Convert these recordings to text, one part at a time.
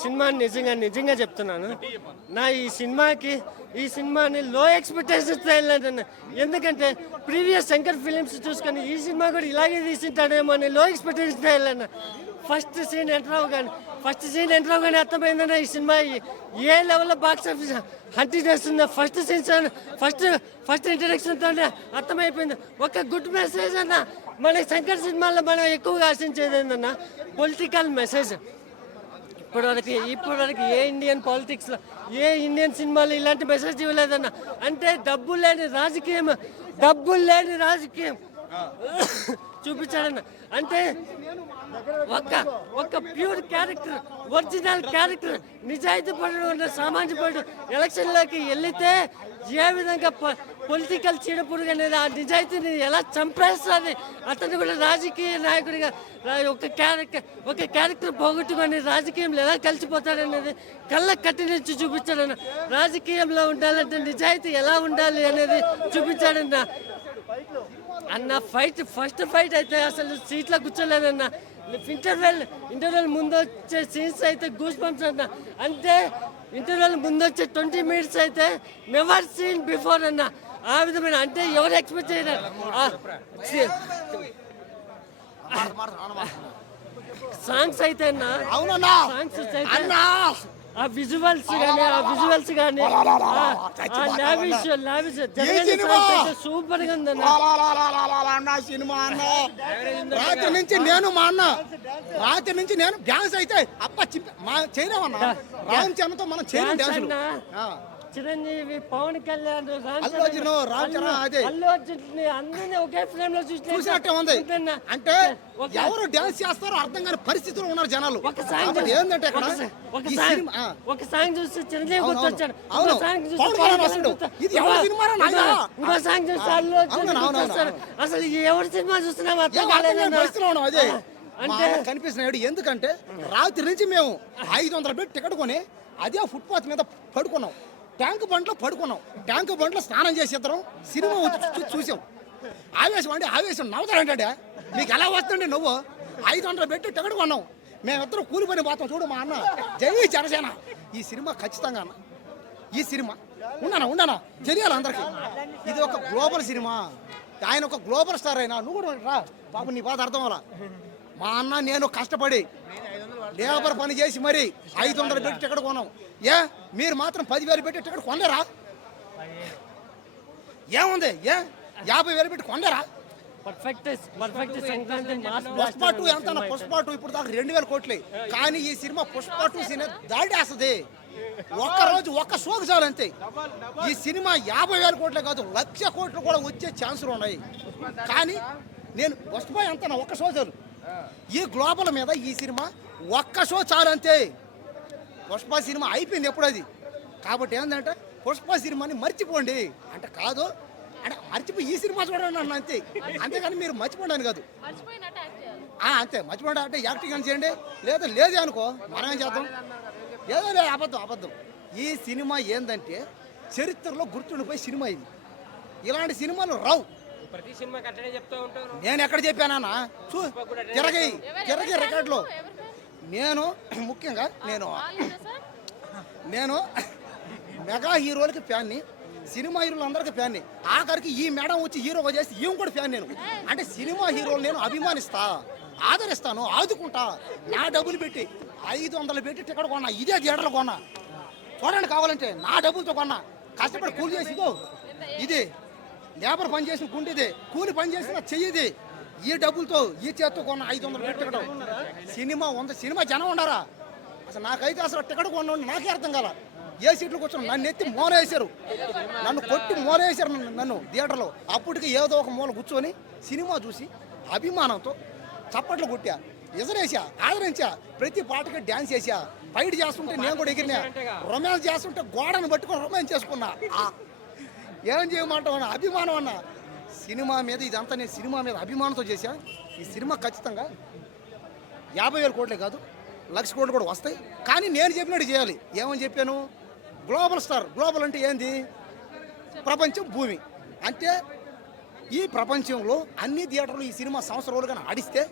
Cinema నిజంగా చెప్తున్నాను. నా ఈ సినిమాని లో ఎక్స్పెక్టేషన్స్ వెళ్ళాను. ఎందుకంటే ప్రీవియస్ శంకర్ ఫిలిమ్స్ చూసుకొని ఈ సినిమా కూడా ఇలాగే తీసింటాడేమో అని లో ఎక్స్పెక్టేషన్స్ వెళ్ళాను. ఫస్ట్ సీన్ ఎంటర్ అవగానే అర్థమైందన్న ఈ సినిమా ఏ లెవెల్లో బాక్స్ ఆఫీస్ హంటి చేస్తుందో ఫస్ట్ ఇంట్రడక్షన్తోనే అర్థమైపోయింది. ఒక గుడ్ మెసేజ్ అన్న. మన శంకర్ సినిమాల్లో మనం ఎక్కువగా ఆశించేది ఏంటన్నా పొలిటికల్ మెసేజ్. ఇప్పటివరకు ఏ ఇండియన్ పాలిటిక్స్లో ఏ ఇండియన్ సినిమాలో ఇలాంటి మెసేజ్ ఇవ్వలేదన్న. అంటే డబ్బులు లేని రాజకీయం చూపించాడన్న. అంటే ఒక ప్యూర్ క్యారెక్టర్, ఒరిజినల్ క్యారెక్టర్, నిజాయితీ పరుడు ఉన్న సామాన్య పరుడు ఎలక్షన్లోకి వెళితే ఏ విధంగా పొలిటికల్ చీడపురుగు అనేది ఆ నిజాయితీని ఎలా చంపేస్తుంది, అతను కూడా రాజకీయ నాయకుడిగా ఒక క్యారెక్టర్ పోగొట్టుకొని రాజకీయంలో ఎలా కలిసిపోతాడనేది కళ్ళ కట్టి నుంచి చూపించాడన్న. రాజకీయంలో ఉండాలంటే నిజాయితీ ఎలా ఉండాలి అనేది చూపించాడన్న. ఫస్ట్ ఫైట్ అయితే అసలు సీట్లో కూర్చోలేదన్న. ఇంటర్వెల్ ముందు వచ్చే సీన్స్ అయితే గూస్ బంప్స్ అన్న. అంటే ఇంటర్వెల్ ముందు వచ్చే 20 minutes అయితే నెవర్ సీన్ బిఫోర్ అన్న. ఆ విధమైన అంటే ఎవరు ఎక్స్పెక్ట్ చేయలేరు. సాంగ్స్ అయితే అన్న, ఆ విజువల్స్ కానీ సూపర్ గా ఉందన్న. రాత్రి నుంచి నేను డ్యాన్స్ అయితే చేయలేమన్నా. రామ్ చరణ్తో మనం చేయలేం డ్యాన్స్. చిరంజీవి, పవన్ కళ్యాణ్, అల్లు అర్జున్ అందరినీ ఒకే ఫ్రేమ్ లో చూసినట్టే ఉంది. అంటే ఎవరు డ్యాన్స్ చేస్తారో అర్థం కాని పరిస్థితుల్లో ఉన్నారు జనాలు. ఏంటంటే ఒక సాంగ్ చూసి చిరంజీవి గుర్తొచ్చాడు, ఇంకో సాంగ్ చూసి అల్లు అర్జున్ అసలు ఎవరి సినిమా చూస్తున్నాం అర్థం కాలేదు. అదే అంటే కనిపిస్తున్నాడు. ఎందుకంటే రాత్రి నుంచి మేము 500 పెట్టి టికెట్ కొని అదే ఫుట్పాత్ మీద పడుకున్నాం. ట్యాంక్ బండ్లో స్నానం చేసి ఇద్దరం సినిమా చూసాం. ఆవేశం నవ్వుతాడంటే మీకు ఎలా వస్తుండే నువ్వు 500 పెట్టి టికెట్ కొన్నాం. మేమిద్దరం కూలి పని పోతాం. చూడు మా అన్న జై జనసేన. ఈ సినిమా ఖచ్చితంగా అన్న, ఈ సినిమా ఉండనా తెలియాలి అందరికి. ఇది ఒక గ్లోబల్ సినిమా. ఆయన ఒక గ్లోబల్ స్టార్ అయినా. నువ్వు కూడా రా బాబు, నీ బాధ అర్థం అవ్వాలా. మా అన్న నేను కష్టపడి లేబర్ పని చేసి మరి 500 పెట్టి టికెట్ కొన్నాం. మీరు మాత్రం 10,000 పెట్టి టికెట్ కొనలేరా? ఏముంది 50,000 పెట్టి కొనలేరా? పుష్ప 2 ఎంత? పుష్ప 2 ఇప్పుడు దాకా 2,000 కోట్లే. కానీ ఈ సినిమా పుష్ప 2 సినిమా దాడేస్తుంది. ఒక్క షోకి చాలు అంతే. ఈ సినిమా 50,000 కోట్లే కాదు, 1,00,000 కోట్లు కూడా వచ్చే ఛాన్సులు ఉన్నాయి. కానీ నేను పుష్ప ఎంత ఒక్క షో చాలు. ఈ గ్లోబల్ మీద ఈ సినిమా ఒక్క షో చాలు అంతే. పుష్ప సినిమా అయిపోయింది ఎప్పుడు. కాబట్టి ఏంటంటే పుష్ప సినిమాని మర్చిపోండి అంటే కాదు, అంటే మర్చిపోయి ఈ సినిమా చూడండి అన్న అంతే. అంతేగాని మీరు మర్చిపోండి కాదు. అంతే మర్చిపోండి అంటే యాక్టింగ్ అని చేయండి. లేదే అనుకో మనం ఏం చేద్దాం. ఏదో అబద్ధం. ఈ సినిమా ఏంటంటే చరిత్రలో గుర్తుండిపోయి సినిమా ఇది. ఇలాంటి సినిమాలు రావు. నేను ఎక్కడ చెప్పానా? తిరగి రికార్డులో ముఖ్యంగా నేను మెగా హీరోలకి ఫ్యాన్ని, సినిమా హీరోలు అందరికి ఫ్యాన్ని. ఆఖరికి ఈ మేడం వచ్చి హీరోగా చేసి ఈమె కూడా ఫ్యాన్ నేను. అంటే సినిమా హీరోలు నేను అభిమానిస్తా, ఆదరిస్తాను, ఆదుకుంటా. నా డబ్బులు పెట్టి 500 పెట్టి టికెట్ కొన్నా. ఇదే థియేటర్లో కొన్నా. చూడండి కావాలంటే నా డబ్బులతో కొన్నా. కష్టపడి కూలి చేసి ఇది లేబర్ పని చేసిన గుండెది, కూలి పని చేసిన చెయ్యిది. ఈ డబ్బులతో ఈ చేత్తో కొన్న 500 పెట్టి టికెట్. సినిమా జనం ఉండరా? అసలు నాకైతే అసలు టికెట్ కొన్న నాకే అర్థం కాల. ఏ సీట్లు కూర్చొని నన్ను ఎత్తి మూలేసారు, నన్ను కొట్టి మూలేసారు నన్ను థియేటర్లో. అప్పటికి ఏదో ఒక మూల కూర్చొని సినిమా చూసి అభిమానంతో చప్పట్లు కొట్టా, ఎజరేసా, ఆదరించా. ప్రతి పాటకి డ్యాన్స్ చేసా. ఫైట్ చేస్తుంటే నేను కూడా ఎగిరినా. రొమాన్స్ చేస్తుంటే గోడను పట్టుకొని రొమాన్స్ చేసుకున్నా. ఏం చేయమంటావు అన్న, అభిమానం అన్న. సినిమా మీద ఇదంతా నేను సినిమా మీద అభిమానంతో చేశా. ఈ సినిమా ఖచ్చితంగా 50,000 కోట్లే కాదు, 1,00,000 కోట్లు కూడా వస్తాయి. కానీ నేను చెప్పినట్టు చేయాలి. ఏమని చెప్పాను? Global star. గ్లోబల్ అంటే ఏంది? ప్రపంచం, భూమి. అంటే ఈ ప్రపంచంలో అన్ని థియేటర్లు ఈ సినిమా సంవత్సరం రోజులు కానీ ఆడిస్తే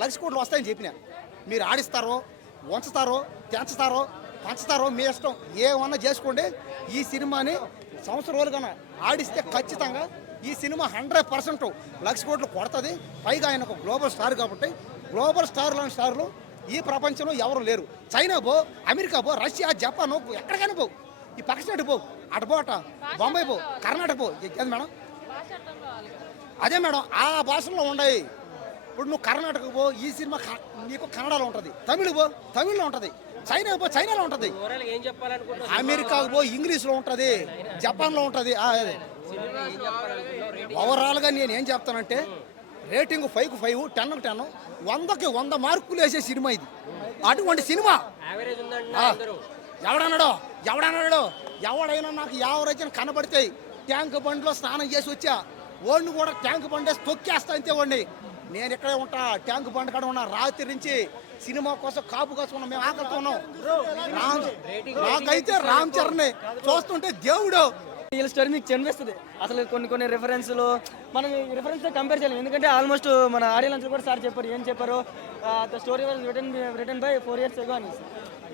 1,00,000 కోట్లు వస్తాయని చెప్పినా. మీరు ఆడిస్తారో ఉంచుతారో తెంచుతారో పంచుతారో మీ ఇష్టం, ఏమన్నా చేసుకోండి. ఈ సినిమాని సంవత్సరం రోజులు కన్నా ఆడిస్తే ఖచ్చితంగా ఈ సినిమా 100% లక్ష కోట్లు కొడుతుంది. పైగా ఆయన ఒక గ్లోబల్ స్టార్ కాబట్టి, గ్లోబల్ స్టార్ లాంటి స్టార్లు ఈ ప్రపంచంలో ఎవరు లేరు. చైనా పో, అమెరికా పో, రష్యా, జపాన్ ఎక్కడికైనా పో, ఈ పక్క స్టేట్ పో, అటు పో, అట బొంబాయి పో, కర్ణాటక పో. ఏది మేడం? అదే మేడం, ఆ భాషల్లో ఉన్నాయి. ఇప్పుడు నువ్వు కర్ణాటక పో, ఈ సినిమా నీకు కన్నడలో ఉంటుంది. తమిళ్ పో, తమిళ్లో ఉంటుంది. చైనా పో, చైనాలో ఉంటుంది. అమెరికాకు పో, ఇంగ్లీష్లో ఉంటుంది. జపాన్లో ఉంటుంది. అదే ఓవరాల్గా నేను ఏం చెప్తానంటే, రేటింగ్ 5కు 5, 10కు 10, 100కి 100 మార్కులు వేసే సినిమా ఇది. అటువంటి సినిమా ఎవడైనా నాకు యావరేజ్ కనబడితే ట్యాంక్ బండిలో స్నానం చేసి వచ్చా, వాడిని కూడా ట్యాంక్ బండి తొక్కేస్తా అంతే. వాడిని నేను ఇక్కడే ఉంటా, ట్యాంక్ బండి కాడ ఉన్నా. రాత్రి నుంచి సినిమా కోసం కాపు కాసుకున్నాం, మేము ఆకలితో ఉన్నాం. నాకైతే రామ్ చరణ్ చూస్తుంటే దేవుడు. వీళ్ళ స్టోరీ మీకు కనిపిస్తుంది. అసలు కొన్ని రిఫరెన్స్లు మనం రిఫరెన్స్తో కంపేర్ చేయలేము. ఎందుకంటే ఆల్మోస్ట్ మన ఆడియో లంచ్ కూడా సార్ చెప్పారు. ఏం చెప్పారు? The story was written by 4 years ago అని.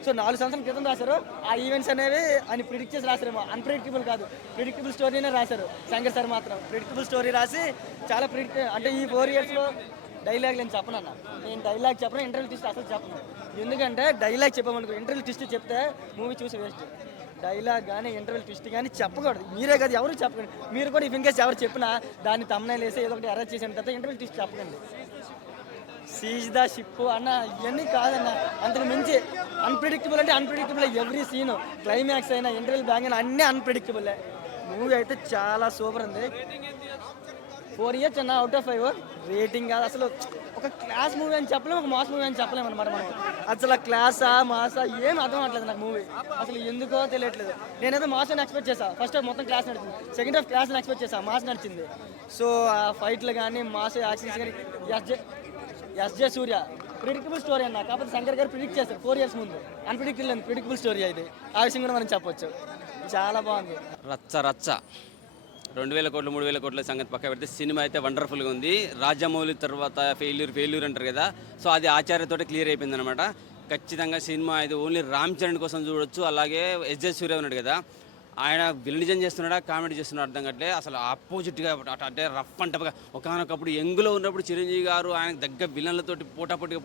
సో 4 సంవత్సరాల క్రితం రాశారు. ఆ ఈవెంట్స్ అనేవి ఆయన ప్రిడిక్ట్ చేసి రాశారేమో. అన్ప్రిడిక్టబుల్ కాదు, ప్రిడిక్టబుల్ స్టోరీనే రాశారు. శంకర్ సార్ మాత్రం ప్రిడిక్టబుల్ స్టోరీ రాసి చాలా అంటే ఈ 4 yearsలో డైలాగ్ నేను చెప్పను అన్న. నేను డైలాగ్ చెప్పను, ఇంటర్వ్యూ ట్విస్ట్ అసలు చెప్పను. ఎందుకంటే డైలాగ్ చెప్పామనుకో, ఇంటర్వ్యూ ట్విస్ట్ చెప్తే మూవీ చూసి వేస్ట్. డైలాగ్ కానీ ఇంటర్వ్యూ ట్విస్ట్ కానీ చెప్పకూడదు. మీరే కదా, ఎవరు చెప్పకండి. మీరు కూడా ఇఫ్ ఇన్కేస్ ఎవరు చెప్పినా దాన్ని తమ్నైల్ వేసి ఏదో ఒకటి అరెస్ట్ చేసిన తర్వాత ఇంటర్వ్యూ ట్విస్ట్ చెప్పకండి. సీజ్ ద షిప్ అన్న, ఇవన్నీ కాదన్న. అంతకు మించి అన్ప్రిడిక్టబుల్ అంటే అన్ప్రిడిక్టబుల్. ఎవ్రీ సీన్, క్లైమాక్స్ అయినా, ఇంటర్వ్యూ బ్యాంగ్ అయినా అన్నీ అన్ప్రిడిక్టబుల్. మూవీ అయితే చాలా సూపర్ ఉంది. 4 years అన్న, అవుట్ ఆఫ్ 5 రేటింగ్ కాదు. అసలు ఒక క్లాస్ మూవీ అని చెప్పలేము, ఒక మాస్ మూవీ అని చెప్పలేము అనమాట. మనం అసలు క్లాసా మాసా ఏం అర్థం అవ్వట్లేదు నాకు మూవీ. అసలు ఎందుకో తెలియట్లేదు. నేనైతే మాస్ అని ఎక్స్పెక్ట్ చేశాను. ఫస్ట్ హాఫ్ మొత్తం క్లాస్ నడిచింది, సెకండ్ హాఫ్ క్లాస్ అని ఎక్స్పెక్ట్ చేశాను, మాస్ నడిచింది. సో ఆ ఫైట్లు కానీ, మాస్ యాక్షన్స్ కానీ, ఎస్జే సూర్య ప్రిడిక్టబుల్ స్టోరీ అన్న. కాకపోతే శంకర్ గారు ప్రిడిక్ట్ చేస్తారు 4 years ముందు. ప్రిడిక్టబుల్ స్టోరీ ఇది. ఆ విషయం కూడా మనం చెప్పొచ్చు. చాలా బాగుంది. రచ్చ 2000 కోట్లు 3000 కోట్ల సంగతి పక్క పెడితే సినిమా అయితే వండర్ఫుల్గా ఉంది. రాజమౌళి తర్వాత ఫెయిల్యూర్ అంటారు కదా, సో అది ఆచార్యతోటి క్లియర్ అయిపోయింది అనమాట. ఖచ్చితంగా సినిమా ఇది ఓన్లీ రామ్ చరణ్ కోసం చూడొచ్చు. అలాగే ఎస్జే సూర్య ఉన్నాడు కదా, ఆయన విలనిజం చేస్తున్నాడా కామెడీ చేస్తున్నాడు అర్థం కట్లే. అసలు ఆపోజిట్గా అంటే రఫ్ అండ్ టఫ్గా. ఒకనొకప్పుడు యంగ్లో ఉన్నప్పుడు చిరంజీవి గారు ఆయనకు దగ్గర విలన్లతోటి పోటాపోటీగా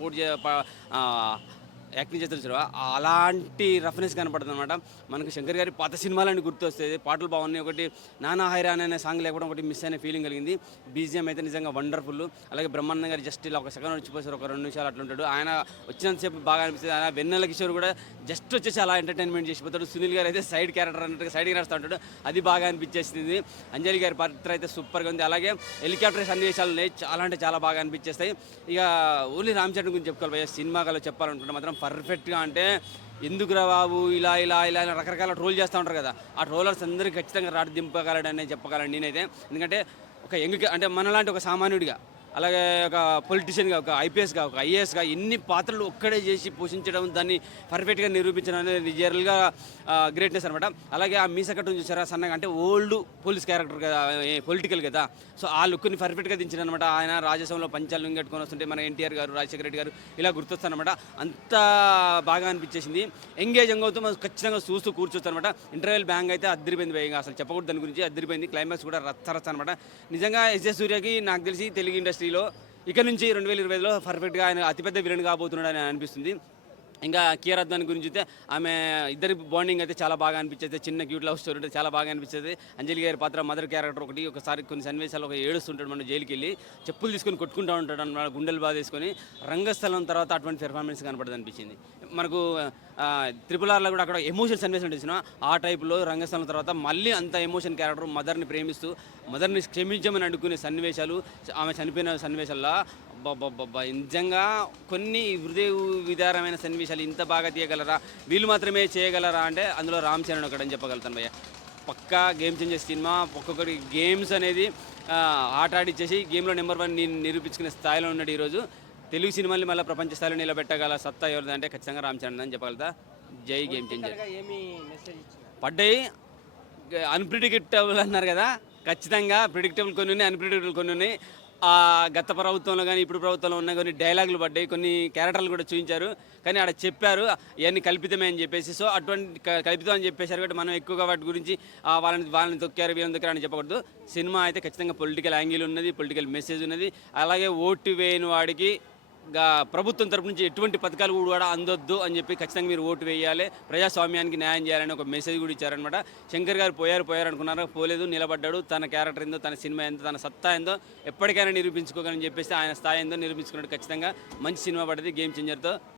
యాక్టింగ్ చేస్తారు. అలాంటి రఫ్నెస్ కనపడుతుంది అనమాట. మనకు శంకర్ గారి పాత సినిమాలని గుర్తొస్తుంది. పాటలు బాగున్నాయి. ఒకటి నానా హైరాన్ అనే సాంగ్ లేకపోవడం ఒకటి మిస్ అయిన ఫీలింగ్ కలిగింది. బీజిఎం అయితే నిజంగా వండర్ఫుల్. అలాగే బ్రహ్మానందం గారు జస్ట్ ఇలా ఒక సెకండ్ వచ్చిపోతారు, ఒక 2 నిమిషాలు అట్లా ఉంటాడు. ఆయన వచ్చినంతసేపు బాగా అనిపిస్తుంది. ఆయన వెన్నెల కిషోర్ కూడా జస్ట్ వచ్చేసి అలా ఎంటర్టైన్మెంట్ చేసిపోతాడు. సునీల్ గారు అయితే సైడ్ క్యారెక్టర్ అన్నట్టుగా సైడ్కి నడుస్తూ ఉంటాడు, అది బాగా అనిపించేస్తుంది. అంజలి గారి పాత్ర అయితే సూపర్గా ఉంది. అలాగే హెలికాప్టర్ సన్నివేశాలు చాలా అంటే చాలా బాగా అనిపించేస్తాయి. ఇక ఓన్లీ రామ్ చరణ్ గురించి చెప్పుకోవాలి భయ్యా. సినిమాలో చెప్పాలనుకుంటే మాత్రం పర్ఫెక్ట్గా, అంటే ఎందుకురా బాబు ఇలా రకరకాల ట్రోల్ చేస్తూ ఉంటారు కదా, ఆ ట్రోలర్స్ అందరికీ ఖచ్చితంగా రాటు దింపగలడనే చెప్పగలను నేనైతే. ఎందుకంటే ఒక అంటే మనలాంటి ఒక సామాన్యుడిగా, అలాగే ఒక పొలిటీషియన్గా, ఒక ఐపీఎస్గా, ఒక ఐఏఎస్గా ఎన్ని పాత్రలు ఒక్కడే చేసి పోషించడం, దాన్ని పర్ఫెక్ట్గా నిరూపించడం అనేది రియల్గా గ్రేట్నెస్ అనమాట. అలాగే ఆ మీసకట్టును చూసారా సన్నగా, అంటే ఓల్డ్ పోలీస్ క్యారెక్టర్ కదా, పొలిటికల్ కదా, సో ఆ లుక్ని పర్ఫెక్ట్గా దించిన అనమాట. ఆయన రాజసంలో పంచాలు కట్టుకొని వస్తుంటే మన ఎన్టీఆర్ గారు, రాజశేఖర రెడ్డి గారు ఇలా గుర్తొస్తారనమాట. అంత బాగా అనిపించేసింది. ఎంగేజ్ అవుతూ మనం ఖచ్చితంగా చూస్తూ కూర్చొస్తారనమాట. ఇంటర్వెల్ బ్యాంగ్ అయితే అద్దరిపోయింది భయంగా, అసలు చెప్పకూడదు దాని గురించి, అద్దరిపోయింది. క్లైమాక్స్ కూడా రచ్చ అనమాట. నిజంగా ఎస్జే సూర్యకి నాకు తెలిసి తెలుగు ఇండస్ట్రీలో ఇక నుంచి 2020లో పర్ఫెక్ట్గా ఆయన అతిపెద్ద విలన్ కాబోతున్నాడు అని అనిపిస్తుంది. ఇంకా కియారా అద్వానీ గురించి అయితే ఆమె ఇద్దరి బాండింగ్ అయితే చాలా బాగా అనిపించేది. చిన్న క్యూట్ లవ్ స్టోరీ చాలా బాగా అనిపించేది. అంజలి గారి పాత్ర మదర్ క్యారెక్టర్ ఒకసారి కొన్ని సన్నివేశాలు ఏడుస్తుంటాడు, మనం జైలుకి వెళ్ళి చెప్పులు తీసుకొని కొట్టుకుంటూ ఉంటాడు అన్నమాట, గుండెలు బాధ వేసుకొని. రంగస్థలం తర్వాత అటువంటి పెర్ఫార్మెన్స్ కనపడదు అనిపించింది మనకు. RRRలో కూడా అక్కడ ఎమోషన్ సన్నివేశం చూసినా ఆ టైప్లో రంగస్థలం తర్వాత మళ్ళీ అంత ఎమోషన్ క్యారెక్టర్, మదర్ని ప్రేమిస్తూ మదర్ని క్షమించమని అనుకునే సన్నివేశాలు, ఆమె చనిపోయిన సన్నివేశాల్లో నిజంగా కొన్ని హృదయ విదారమైన సన్నివేశాలు ఇంత బాగా తీయగలరా, వీళ్ళు మాత్రమే చేయగలరా అంటే అందులో రామ్ చరణ్ ఒకటని చెప్పగలుగుతాను భయ్య. పక్కా గేమ్ చేంజర్ సినిమా. ఒక్కొక్కటి గేమ్స్ అనేది ఆట ఆడిచ్చేసి గేమ్లో నెంబర్ 1 నిరూపించుకునే స్థాయిలో ఉన్నాడు ఈరోజు. తెలుగు సినిమాల్ని మళ్ళీ ప్రపంచ స్థాయిలో నిలబెట్టగల సత్తా ఎవరిది అంటే ఖచ్చితంగా రామ్ చరణ్ అని చెప్పగలుగుతా. జై గేమ్ చేంజర్. పడ్డాయి అన్ప్రిడిక్టబుల్ అన్నారు కదా, ఖచ్చితంగా ప్రిడిక్టబుల్ కొన్ని ఉన్నాయి, అన్ప్రిడిక్టబుల్ కొన్ని ఉన్నాయి. ఆ గత ప్రభుత్వంలో కానీ ఇప్పుడు ప్రభుత్వంలో ఉన్న కొన్ని డైలాగులు పడ్డాయి, కొన్ని క్యారెక్టర్లు కూడా చూపించారు. కానీ ఆడ చెప్పారు ఇవన్నీ కల్పితమే అని చెప్పేసి. సో అటువంటి కల్పితం అని చెప్పేశారు కాబట్టి మనం ఎక్కువగా వాటి గురించి వాళ్ళని తొక్కారు వీళ్ళని తొక్కారు అని చెప్పకూడదు. సినిమా అయితే ఖచ్చితంగా పొలిటికల్ యాంగిల్ ఉన్నది, పొలిటికల్ మెసేజ్ ఉన్నది. అలాగే ఓటు వేయని వాడికి ప్రభుత్వం తరపు నుంచి ఎటువంటి పథకాలు కూడా అందొద్దు అని చెప్పి ఖచ్చితంగా మీరు ఓటు వేయాలి, ప్రజాస్వామ్యానికి న్యాయం చేయాలని ఒక మెసేజ్ కూడా ఇచ్చారనమాట. శంకర్ గారు పోయారు అనుకున్నారు, పోలేదు, నిలబడ్డాడు. తన క్యారెక్టర్ ఏందో, తన సినిమా ఏందో, తన సత్తా ఏందో ఎప్పటికైనా నిరూపించుకోగలని చెప్పేసి ఆయన స్థాయి ఏందో నిరూపించుకున్నాడు. ఖచ్చితంగా మంచి సినిమా పడ్డది, గేమ్ చేంజర్తో.